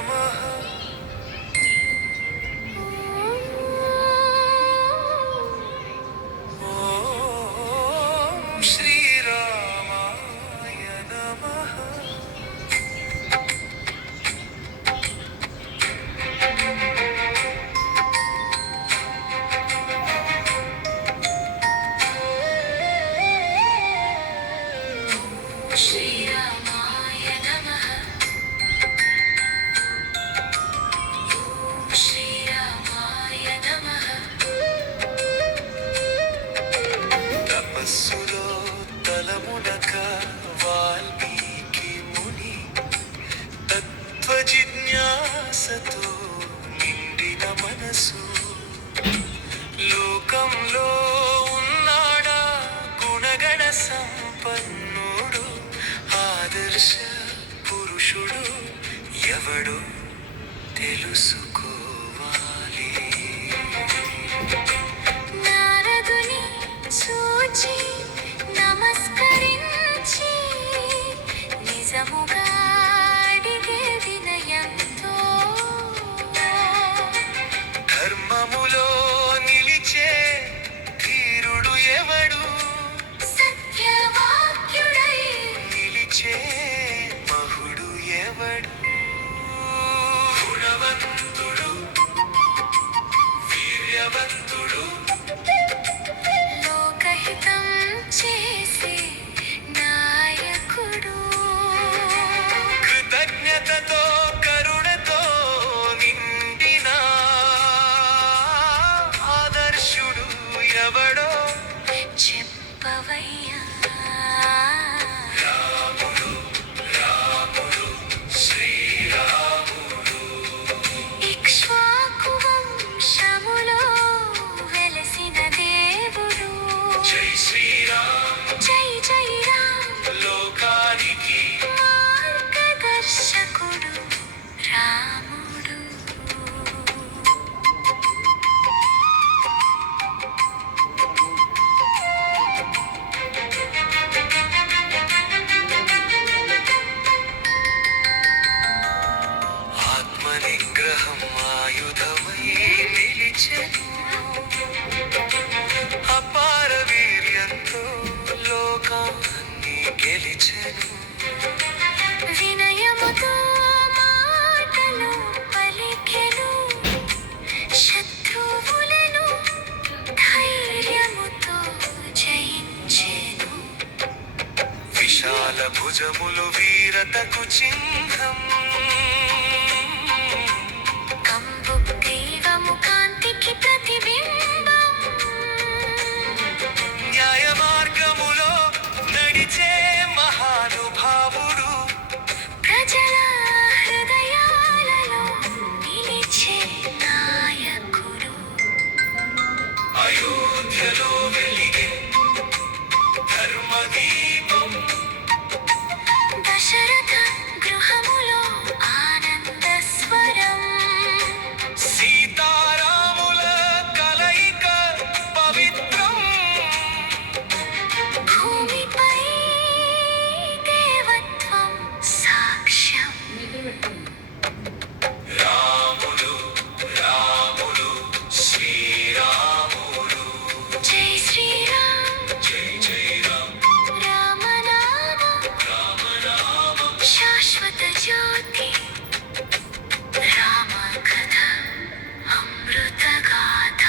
నమః. ఓం శ్రీరామాయ నమః. శ్రీరామాయ నమః. శ్రీరామాయ నమః. తపస్సులో తలమునక వాల్మీకి ముని తత్వజిజ్ఞాసతో నిండిన మనసు లోకంలో ఉన్నాడా గుణగణ సంపన్నుడు ఆదర్శ పురుషుడు ఎవడు తెలుసుకోవాలి. నారదుని చూచి నమస్కరించి నిజముగా అడిగే వినయంతో ధర్మములో నిలిచే ధీరుడు ఎవడు సత్యవాక్యుడై నిలిచే మహుడు ఎవడు గుణవంతుడు వీర్యవంతుడు లోకహితం చేసే నాయకుడు కృతజ్ఞతతో కరుణతో నిండిన ఆదర్శుడు ఎవడో చెప్పవయ్యా. రాముడు రాముడు శ్రీరాముడు. ఇక్ష్వాకు వంశములో వెలసిన దేవుడు. జై శ్రీరామ్ జై జై రామ్. లోకానికి మార్గదర్శకుడు రాముడు. ఆత్మ నిగ్రహం ఆయుధమై నిలిచెను అపార వీర్యంతో లోకాన్ని గెలిచెను. వినయముతో మాటలు పలికెను. శత్రువులను ధైర్యముతో జయించెను. విశాల భుజములు వీరతకు చిహ్నం కంబు దైవము కాంతికి ప్రతిబింబం. న్యాయ మార్గములో నడిచే మహానుభావుడు ప్రజల హృదయాలలో నిలిచే నాయకుడు. అయోధ్యలో వెలిగే ధర్మదీపం దశరథ గృహములో ఆనంద స్వరం. సీతారాముల కలయిక పవిత్రం. భూమిపై దేవత్వం సాక్ష్యం. రాముడు రాముడు శ్రీరాముడు. జై శ్రీరామ్. జై జై రామ్ రామనామం రామనామం. శాశ్వత జ్యోతి. రామ కథ అమృత గాథ.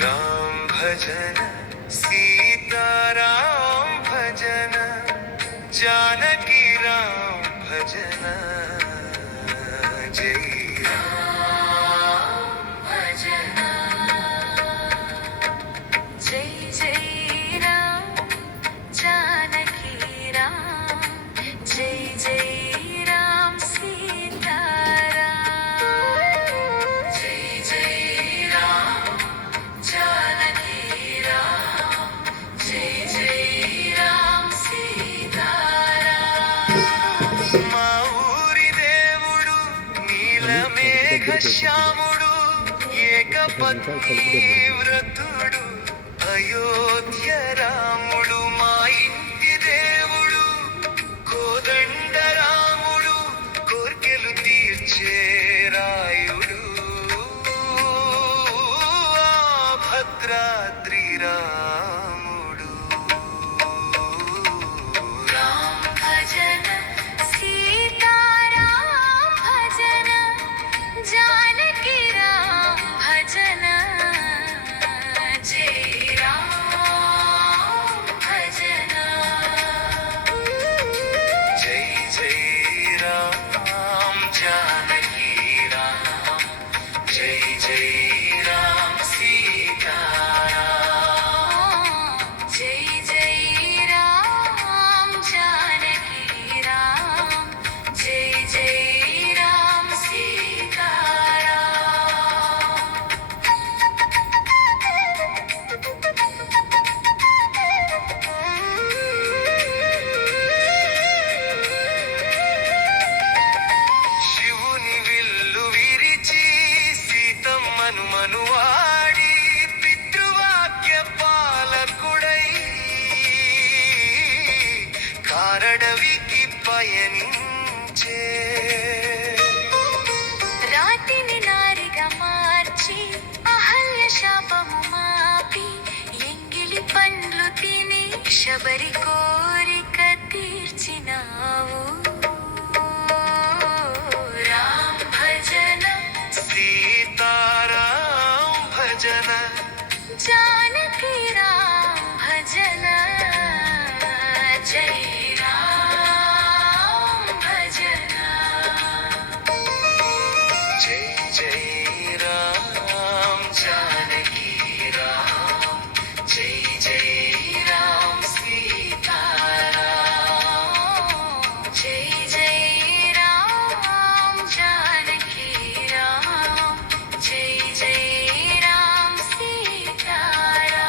राम भजन सीताराम भजन जानकी राम भजन जय राम భజన. జై జై రామ్ జానకి రామ్. జై జై రామ్ సీతారామ్. జై జై రామ్ జానకి రామ్. జై జై రామ్ సీతారామ్. మా ఊరి దేవుడు నీలమేఘ శ్యాముడు ఏకపత్ని వ్రతుడు అయోధ్య రాముడు మా ఇంటి దేవుడు కోదండ రాముడు కోర్కెలు తీర్చే రాయుడు ఆ భద్రాద్రి రాముడు రామ భజన సీతారామ భజన జానకి రామ భజన జై రామ భజన జై జై రామ్ జానకి రామ్ జై జై రామ్ సీతారామ్ జై జై రామ జానకి రామ జై జై రామ శివుని విల్లు విరిచి సీతమ్మను మనువాడి పితృవాక్య పాలకుడై కారడవికి పయనించే రాతిని నారిగా మార్చి అహల్య శాపము మాపి ఎంగిలి పండ్లు తిని శబరి కోరిక తీర్చినావు రామ భజన సీతారాం భజన జానకి రామ భజన జై రామ భజన జై జై రామ్ జానకి రామ్ జై జై రామ్ సీతారాం జై జై రామ జానకి రామ జై జై రామ సీతారాం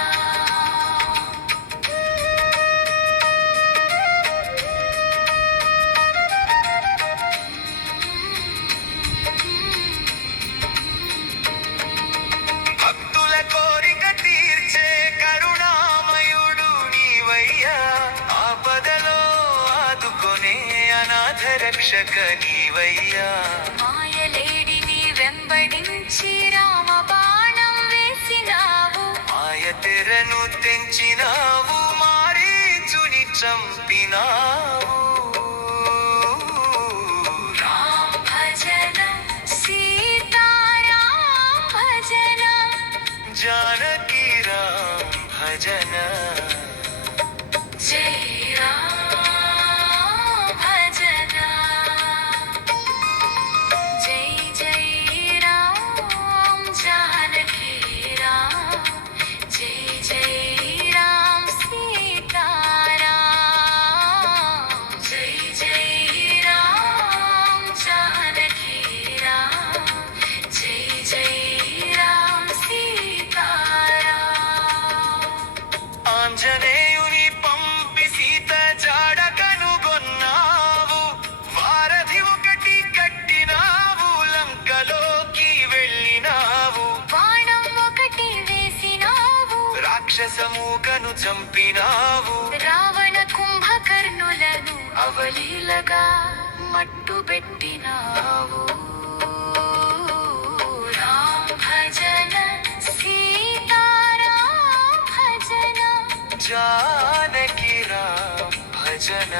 భక్తుల కోరిక తీర్చే కరుణామయుడు నీవయ్యా ఆపదలో ఆదుకొనే అనాథ రక్షక నీవయ్యా మాయలేడిని వెంబడించి రామ బాణం వేసినావు మాయ తెరను తెంచినావు మారీచుని చంపినావు రామ భజన సీతారామ భజన జానకి రామ్ భజన జై రామ భజన జై జై రామ జానకి రామ జై జై రామ సీతారాం జై జై రామ జానకి రామ జై జై రామ సీతారాం ఆంజనేయుని పంపి సీత జాడ కనుగొన్నావు వారధి ఒకటి కట్టినావు లంకలోకి వెళ్ళినావు బాణం ఒకటి వేసినావు రాక్షసమూకను చంపినావు రావణ కుంభకర్ణులను అవలీలగా మట్టుబెట్టినావు రామ భజన సీతారామ భజన జానకి రామ్ భజన